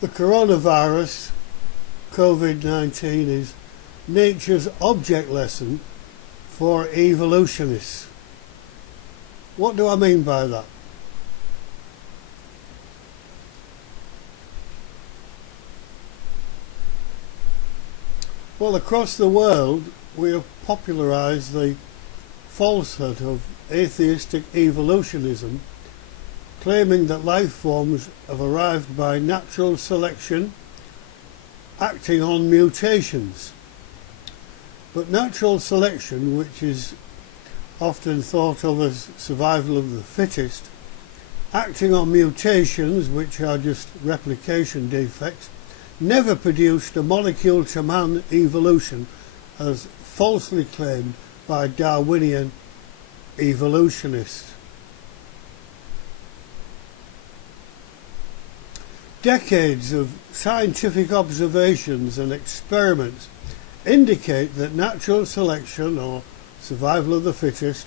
The coronavirus, Covid-19, is nature's object lesson for evolutionists. What do I mean by that? Well, across the world we have popularised the falsehood of atheistic evolutionism, claiming that life forms have arrived by natural selection acting on mutations. But natural selection, which is often thought of as survival of the fittest, acting on mutations, which are just replication defects, never produced a molecule-to-man evolution as falsely claimed by Darwinian evolutionists. Decades of scientific observations and experiments indicate that natural selection, or survival of the fittest,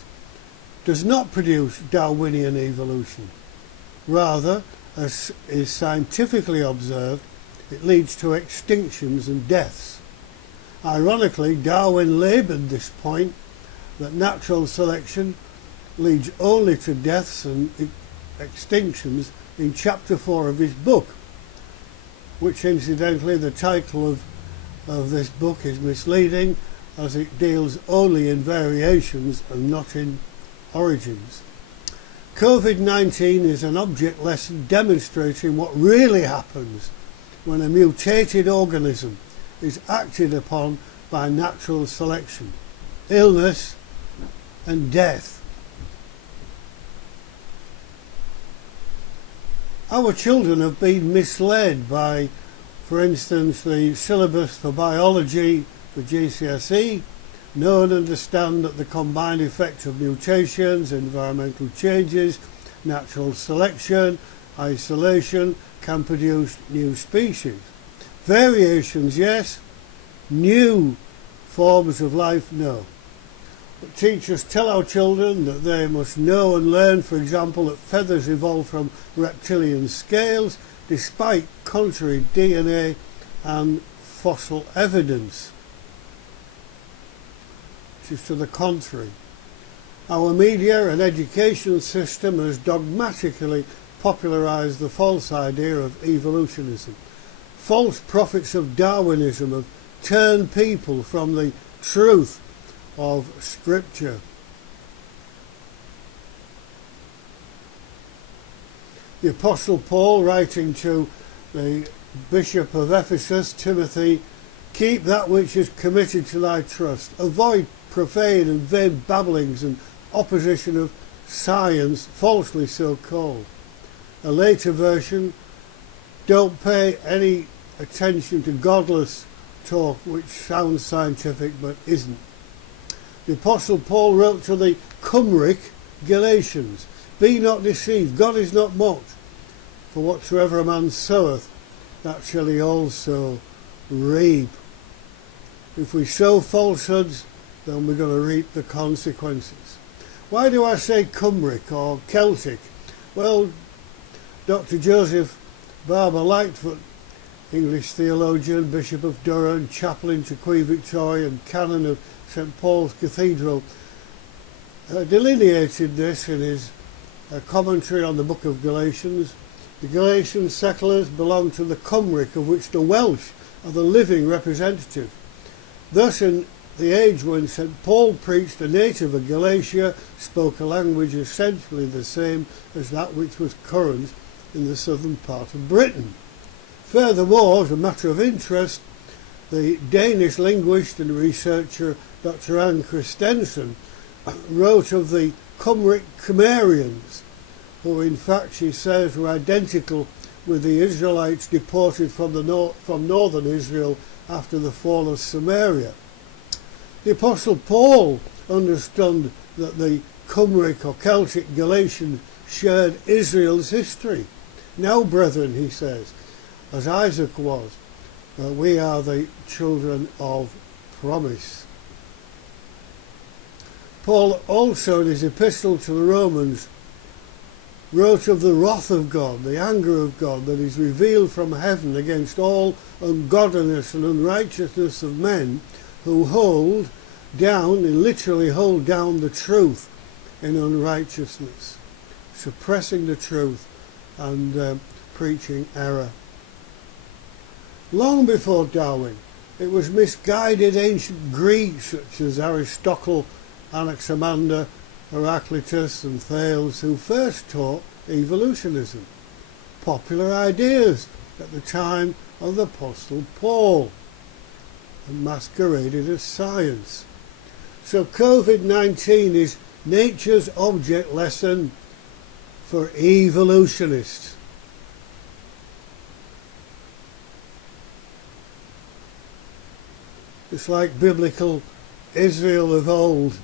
does not produce Darwinian evolution. Rather, as is scientifically observed, it leads to extinctions and deaths. Ironically, Darwin laboured this point that natural selection leads only to deaths and extinctions in chapter 4 of his book, which incidentally the title of this book is misleading, as it deals only in variations and not in origins. Covid-19 is an object lesson demonstrating what really happens when a mutated organism is acted upon by natural selection: illness and death. Our children have been misled by, for instance, the syllabus for biology for GCSE. Know and understand that the combined effect of mutations, environmental changes, natural selection, isolation can produce new species. Variations, yes. New forms of life, no. But teachers tell our children that they must know and learn, for example, that feathers evolved from reptilian scales, despite contrary DNA and fossil evidence, which is to the contrary. Our media and education system has dogmatically popularised the false idea of evolutionism. False prophets of Darwinism have turned people from the truth of Scripture. The Apostle Paul, writing to the Bishop of Ephesus, Timothy, keep that which is committed to thy trust. Avoid profane and vain babblings and opposition of science, falsely so called. A later version, don't pay any attention to godless talk which sounds scientific but isn't. The Apostle Paul wrote to the Cymric Galatians, be not deceived, God is not mocked, for whatsoever a man soweth, that shall he also reap. If we sow falsehoods, then we're going to reap the consequences. Why do I say Cymric or Celtic? Well, Dr. Joseph Barber Lightfoot, English theologian, Bishop of Durham, chaplain to Queen Victoria and canon of St Paul's Cathedral, delineated this in his commentary on the book of Galatians. The Galatian settlers belonged to the Cymric, of which the Welsh are the living representative. Thus, in the age when St Paul preached, a native of Galatia spoke a language essentially the same as that which was current in the southern part of Britain. Furthermore, as a matter of interest, the Danish linguist and researcher Dr. Anne Christensen wrote of the Cymric Cimmerians, who in fact, she says, were identical with the Israelites deported from northern Israel after the fall of Samaria. The Apostle Paul understood that the Cymric or Celtic Galatians shared Israel's history. Now, brethren, he says, as Isaac was, we are the children of promise. Paul also in his epistle to the Romans wrote of the wrath of God, the anger of God that is revealed from heaven against all ungodliness and unrighteousness of men who hold down, and literally hold down the truth in unrighteousness, suppressing the truth and preaching error. Long before Darwin, it was misguided ancient Greeks such as Aristotle, Anaximander, Heraclitus and Thales who first taught evolutionism, popular ideas at the time of the Apostle Paul, and masqueraded as science. So Covid-19 is nature's object lesson for evolutionists. It's like biblical Israel of old.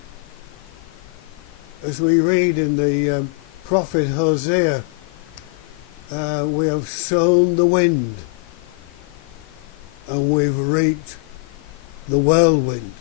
As we read in the prophet Hosea, we have sown the wind and we've reaped the whirlwind.